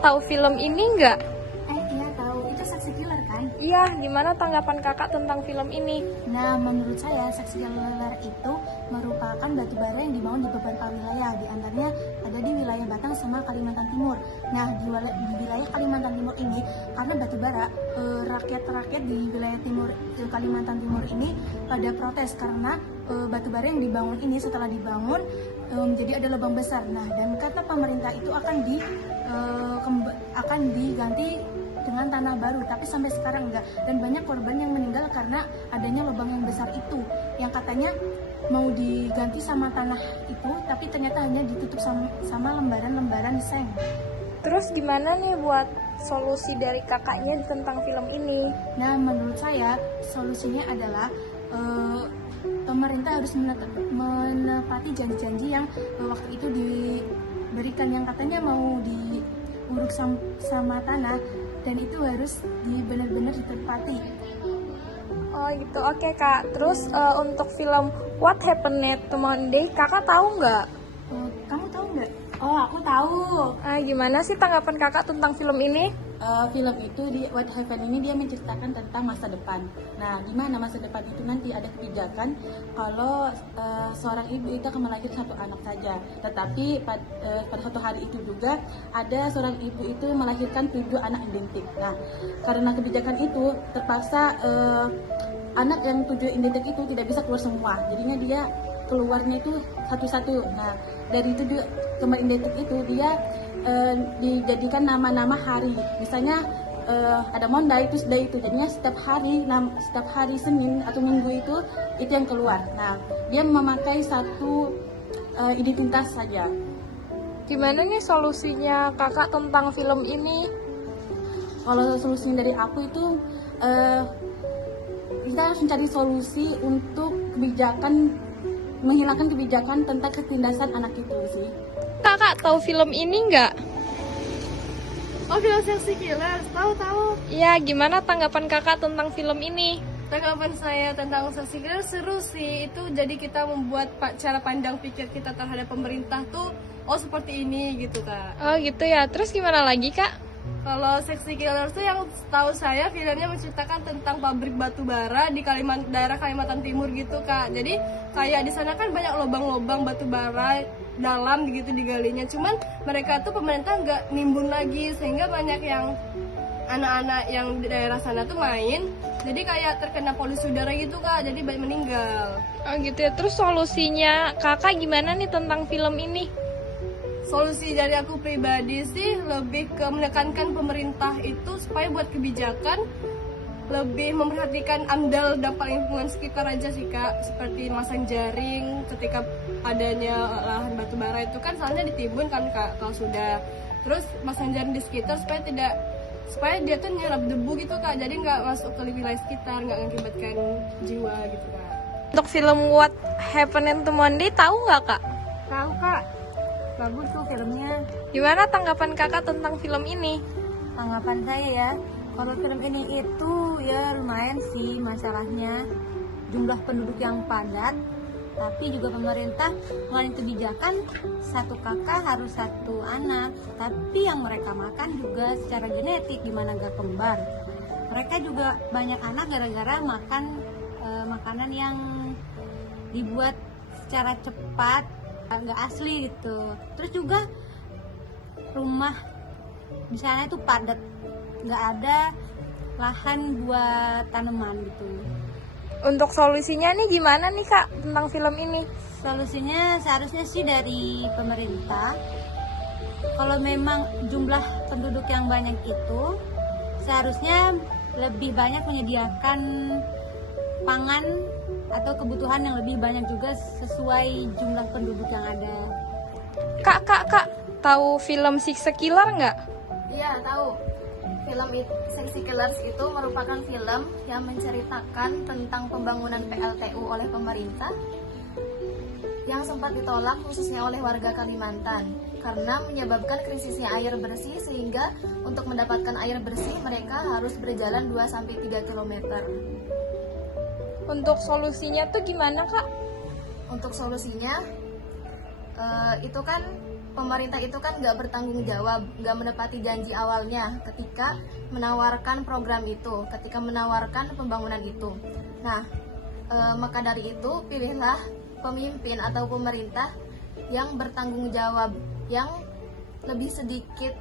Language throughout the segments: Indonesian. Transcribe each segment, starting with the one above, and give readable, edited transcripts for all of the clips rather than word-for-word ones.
tahu film ini nggak? Iya tahu, itu Saksi Killer kan? Iya, gimana tanggapan kakak tentang film ini? Nah, menurut saya Saksi Killer itu merupakan batu bara yang dibangun di beberapa wilayah, di antaranya ada di wilayah Batang sama Kalimantan Timur. Nah, di wilayah Kalimantan Timur ini, karena batu bara, rakyat-rakyat di wilayah timur Kalimantan Timur ini pada protes karena batu bara yang dibangun ini setelah dibangun jadi ada lubang besar. Nah, dan kata pemerintah itu akan diganti dengan tanah baru, tapi sampai sekarang enggak, dan banyak korban yang meninggal karena adanya lubang yang besar itu, yang katanya mau diganti sama tanah itu, tapi ternyata hanya ditutup sama lembaran-lembaran seng. Terus gimana nih buat solusi dari kakaknya tentang film ini? Nah, menurut saya solusinya adalah pemerintah harus menepati janji-janji yang waktu itu diberikan, yang katanya mau diuruk sama tanah, dan itu harus benar-benar ditepati. Oh gitu, oke kak. Terus untuk film What Happened to Monday, kakak tahu nggak? Kamu tahu nggak? Oh, aku tahu. Gimana sih tanggapan kakak tentang film ini? Film itu di What Happened ini dia menceritakan tentang masa depan. Nah, di mana masa depan itu nanti ada kebijakan kalau seorang ibu itu akan melahirkan satu anak saja. Tetapi pada suatu hari itu juga ada seorang ibu itu melahirkan 7 anak identik. Nah, karena kebijakan itu terpaksa anak yang 7 identik itu tidak bisa keluar semua. Jadinya dia keluarnya itu satu-satu. Nah, dari 7 kembar identik itu dia dijadikan nama-nama hari. Misalnya ada Monday, Tuesday itu. Jadinya setiap hari Senin atau Minggu itu yang keluar. Nah, dia memakai satu identitas saja. Gimana nih solusinya kakak tentang film ini? Kalau solusinya dari aku itu kita harus mencari solusi untuk menghilangkan kebijakan tentang ketindasan anak itu sih. Kakak tahu film ini nggak? Oh, film Saksi Killer, tahu. Iya, gimana tanggapan kakak tentang film ini? Tanggapan saya tentang Saksi Killer seru sih. Itu jadi kita membuat cara pandang pikir kita terhadap pemerintah tuh, oh seperti ini gitu kak. Oh gitu ya, terus gimana lagi kak? Kalau Saksi Killer tuh yang tahu saya filmnya menceritakan tentang pabrik batu bara di daerah Kalimantan Timur gitu kak. Jadi kayak di sana kan banyak lubang-lubang batu bara dalam gitu digalinya. Cuman mereka tuh pemerintah nggak nimbun lagi, sehingga banyak yang anak-anak yang di daerah sana tuh main. Jadi kayak terkena polusi udara gitu kak. Jadi banyak meninggal. Oh gitu ya, terus solusinya kakak gimana nih tentang film ini? Solusi dari aku pribadi sih lebih ke menekankan pemerintah itu supaya buat kebijakan lebih memperhatikan AMDAL dampak lingkungan sekitar aja sih kak, seperti masang jaring ketika adanya lahan batu bara itu kan soalnya ditimbun kan kak kalau sudah, terus masang jaring di sekitar supaya dia tuh nyerap debu gitu kak, jadi nggak masuk ke wilayah sekitar, nggak mengakibatkan jiwa gitu kak. Untuk film What Happened to Monday tahu nggak kak? Tahu kak, bagus tuh filmnya. Gimana tanggapan kakak tentang film ini? Tanggapan saya ya, kalau film ini itu ya lumayan sih masalahnya, jumlah penduduk yang padat, tapi juga pemerintah mengeluarkan kebijakan satu kakak harus satu anak, tapi yang mereka makan juga secara genetik, gimana gak kembar. Mereka juga banyak anak gara-gara makan makanan yang dibuat secara cepat, nggak asli gitu. Terus juga rumah di sana itu padat, nggak ada lahan buat tanaman gitu. Untuk solusinya nih gimana nih kak tentang film ini? Solusinya seharusnya sih dari pemerintah, kalau memang jumlah penduduk yang banyak itu seharusnya lebih banyak menyediakan pangan atau kebutuhan yang lebih banyak juga sesuai jumlah penduduk yang ada. Kak, tahu film Saksi Killer nggak? Iya, tahu. Film Saksi Killers itu merupakan film yang menceritakan tentang pembangunan PLTU oleh pemerintah yang sempat ditolak khususnya oleh warga Kalimantan karena menyebabkan krisisnya air bersih, sehingga untuk mendapatkan air bersih mereka harus berjalan 2-3 km. Untuk solusinya tuh gimana kak? Untuk solusinya itu kan pemerintah itu kan nggak bertanggung jawab, nggak menepati janji awalnya ketika menawarkan program itu, ketika menawarkan pembangunan itu. Nah, maka dari itu pilihlah pemimpin atau pemerintah yang bertanggung jawab, yang lebih sedikit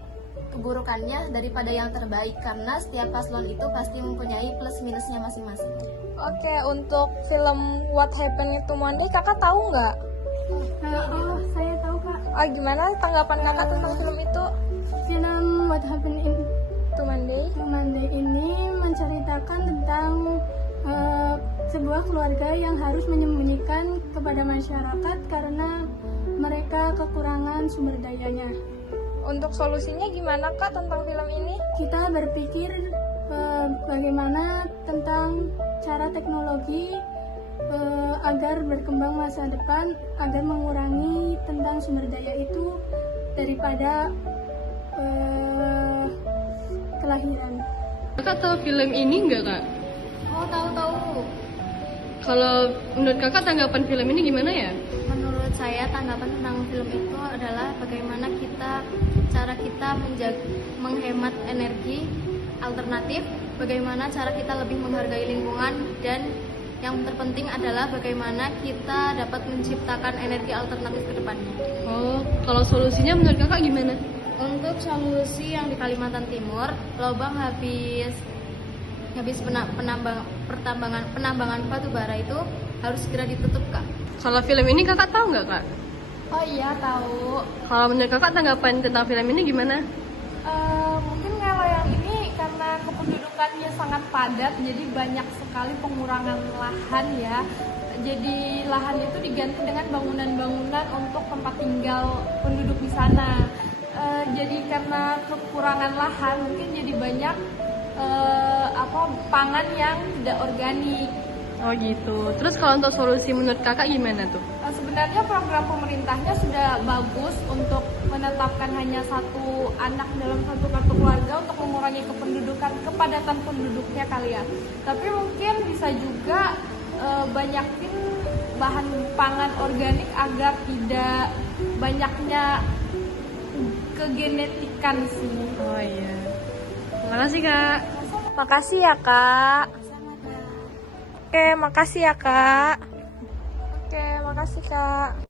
keburukannya daripada yang terbaik, karena setiap paslon itu pasti mempunyai plus minusnya masing-masing. Oke, untuk film What Happened to Monday kakak tahu nggak? Saya tahu kak, Gimana tanggapan kakak tentang film itu? film What Happened To Monday? Monday ini menceritakan tentang sebuah keluarga yang harus menyembunyikan kepada masyarakat karena mereka kekurangan sumber dayanya. Untuk solusinya gimana kak tentang film ini? Kita berpikir bagaimana tentang cara teknologi agar berkembang masa depan, agar mengurangi tentang sumber daya itu daripada kelahiran. Kakak tahu film ini nggak kak? Oh, tahu-tahu. Kalau menurut kakak tanggapan film ini gimana ya? Menurut saya tanggapan tentang film itu adalah bagaimana cara kita menghemat energi alternatif, bagaimana cara kita lebih menghargai lingkungan, dan yang terpenting adalah bagaimana kita dapat menciptakan energi alternatif ke depannya. Oh, kalau solusinya menurut kakak gimana? Untuk solusi yang di Kalimantan Timur, lubang habis penambangan batu bara itu harus segera ditutup, Kak. Kalau film ini kakak tahu nggak kak? Oh iya tahu. Kalau menurut kakak tanggapan tentang film ini gimana? Mungkin kalau yang ini karena kependudukannya sangat padat, jadi banyak sekali pengurangan lahan ya. Jadi lahan itu diganti dengan bangunan-bangunan untuk tempat tinggal penduduk di sana. Jadi karena kekurangan lahan, mungkin jadi banyak pangan yang tidak organik. Oh gitu. Terus kalau untuk solusi menurut kakak gimana tuh? Sebenarnya program pemerintahnya sudah bagus untuk menetapkan hanya satu anak dalam satu kartu keluarga untuk mengurangi kepadatan penduduknya kali ya. Tapi mungkin bisa juga banyakin bahan pangan organik agar tidak banyaknya kegenetikan sih. Oh iya. Terima kasih kak. Makasih ya kak. Oke, makasih ya kak. Oke, makasih kak.